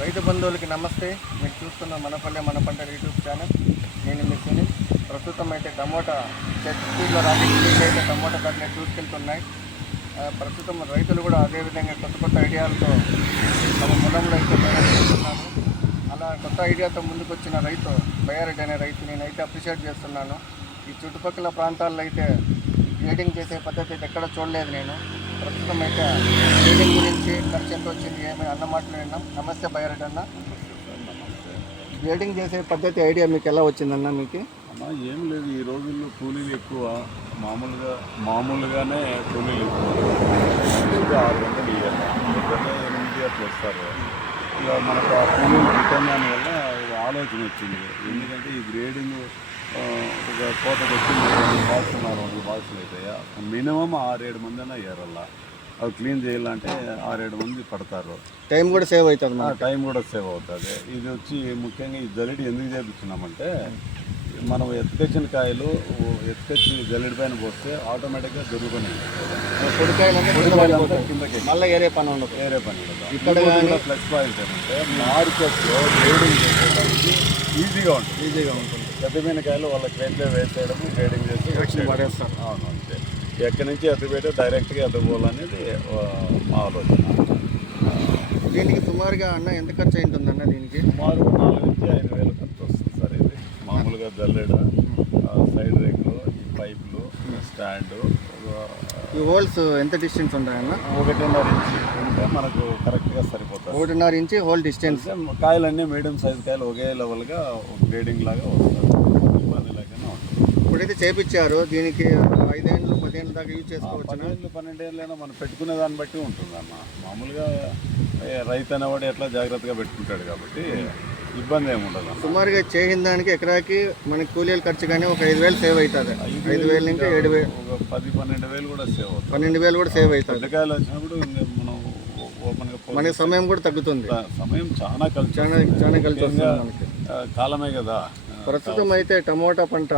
రైతు బంధువులకి నమస్తే. మీరు చూస్తున్న మనపల్లె మన పంట యూట్యూబ్ ఛానల్. నేను మీ సునీల్. ప్రస్తుతం అయితే టమోటా స్పీడ్లో రాజకీయాలు అయితే టమోటా ధరలు దూసుకెళ్తున్నాయి. ప్రస్తుతం రైతులు కూడా అదేవిధంగా కొత్త కొత్త ఐడియాలతో తమ పొలంలో అయితే చేస్తున్నారు. అలా కొత్త ఐడియాతో ముందుకు వచ్చిన రైతు బయ్యారెడ్డి అనే రైతు నేనైతే అప్రిషియేట్ చేస్తున్నాను. ఈ చుట్టుపక్కల ప్రాంతాల్లో అయితే గ్రేడింగ్ చేసే పద్ధతి అయితే ఎక్కడ చూడలేదు నేను. ప్రస్తుతం అయితే గ్రేడింగ్ గురించి ఖర్చు ఎంత వచ్చింది ఏమి అన్న మాటలు విన్నాం. నమస్తే బయ్యారెడ్డి అన్న. గ్రేడింగ్ చేసే పద్ధతి ఐడియా మీకు ఎలా వచ్చిందన్న? మీకు అన్న ఏం లేదు, ఈ రోజుల్లో కూలీలు ఎక్కువ, మామూలుగానే కూలీలు ఎక్కువ. 600 ఇవ్వాలి, 8 అట్లా వస్తారు. ఇక మనకు ఆ కూలీలు రిటర్న్ దాని వల్ల ఆలోచన వచ్చింది. ఎందుకంటే ఈ గ్రేడింగ్ ఒక కోతకు వచ్చింది 2 బాక్సులు 2 బాక్సులు అవుతాయా, మినిమం 6-7 మంది అయినా ఏరల్లా. అవి క్లీన్ చేయాలంటే 6-7 మంది పడతారు. టైం కూడా సేవ్ అవుతుంది. టైం కూడా సేవ్ అవుతుంది. ఇది వచ్చి ముఖ్యంగా ఈ జల్లెడి ఎందుకు చేపిస్తున్నామంటే, మనం ఎత్తుకొచ్చిన కాయలు ఎత్తుకొచ్చి జల్లెడి పైన పోస్తే ఆటోమేటిక్గా దొరుకుని మళ్ళీ ఏరే పని ఉండదు. ఇక్కడ ప్లస్ పాయింట్ ఏంటంటే మార్కెట్లో గ్రేడింగ్ చేసేదానికి ఈజీగా ఉంటుంది. పెద్దమైన కాయలు వాళ్ళ క్రేట్లో వేసేయడము, గ్రేడింగ్ చేసి పడేస్తారు. అవును, అంతే. ఎక్కడి నుంచి ఎత్తుపెట్టి డైరెక్ట్గా ఎత్తుకోవాలనేది మా ఆలోచన. దీనికి సుమారుగా అన్న ఎంత ఖర్చు అయింటుందన్న? దీనికి సుమారు 4,000 నుంచి 5,000 ఖర్చు వస్తుంది సార్. ఇది మామూలుగా జల్లెడ, సైడ్ రేకులు, ఈ పైపులు, స్టాండు. ఈ హోల్స్ ఎంత డిస్టెన్స్ ఉంటాయన్న? 1.5 ఇంచ్ ఉంటే మనకు కరెక్ట్గా సరిపోతుంది. 1.5 ఇంచ్ హోల్ డిస్టెన్స్. కాయలన్నీ మీడియం సైజ్ కాయలు ఒకే లెవెల్గా గ్రేడింగ్ లాగా వస్తుంది. ఇబ్బంది లేకుండా ఉంటుంది. ఇప్పుడైతే చేపించారు, దీనికి 5 ఏళ్ళు 10 ఏళ్ళ దాకా యూజ్ చేసుకోవచ్చు. 10 ఏళ్ళు 12 ఏళ్ళైనా మనం పెట్టుకునే దాన్ని బట్టి ఉంటుందన్న. మామూలుగా రైతు అనేవాడు ఎట్లా జాగ్రత్తగా పెట్టుకుంటాడు కాబట్టి ఇబ్బంది ఏమి ఉండదు. సుమారుగా చేసిన దానికి ఎకరాకి మనకి కూలీల ఖర్చు కానీ ఒక 5,000 సేవ్ అవుతుంది. 5,000 ఇంకా 7,000, ఒక 10-12,000 కూడా సేవ్ అవుతుంది. 12,000 కూడా సేవ్ అవుతుంది. పెద్దకాయలు వచ్చినప్పుడు మనం ఓపెన్గా మనకి సమయం కూడా తగ్గుతుంది. సమయం చాలా కలిసి చాలా కలిసి వస్తుంది మనకి. కాలమే కదా. ప్రస్తుతం అయితే టమోటా పంట